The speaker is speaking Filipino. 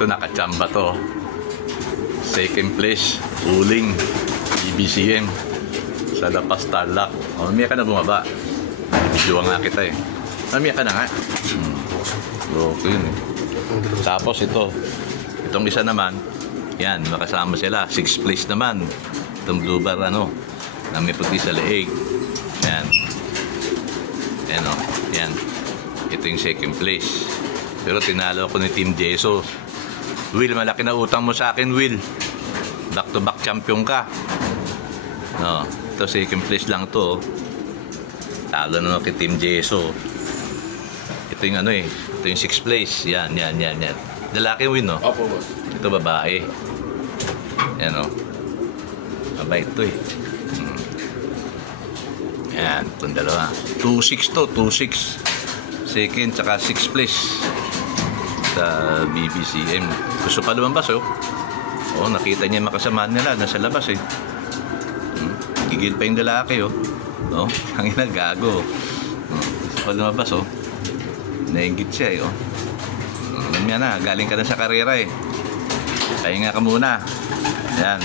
Ito nakachamba to. Second place, Uling, BBCM sa Lapas Tarlac. Mamaya ka na bumaba. Video nga kita eh. Mamaya ka na nga. Okay yun eh. Tapos itong isa naman, yan, makasama sila. 6th place naman. Itong blue bar na may puti sa leeg. Yan. Yan o. Yan. Ito yung second place. Pero tinalo ako ni Team Jeso. Will, malaki na utang mo sa akin, Will. Back to back champion ka. Ito second place lang to. Talo na kay Team Jeso. Ito yung ito yung 6th place. Yan. Lalaki win, no? Opo, boss. Ito babae. Yan, o. Babae ito eh. Yan, itong dalawa. 2-6 to, 2-6. Second, tsaka 6th place sa BBCM. Gusto pa lumabas, nakita niya yung makasamaan nila. Nasa labas, eh. Gigil pa yung lalaki, ang inagago. Gusto pa lumabas, nainggit siya, alam niya na, galing ka na sa karera, Pahinga ka muna. Yan.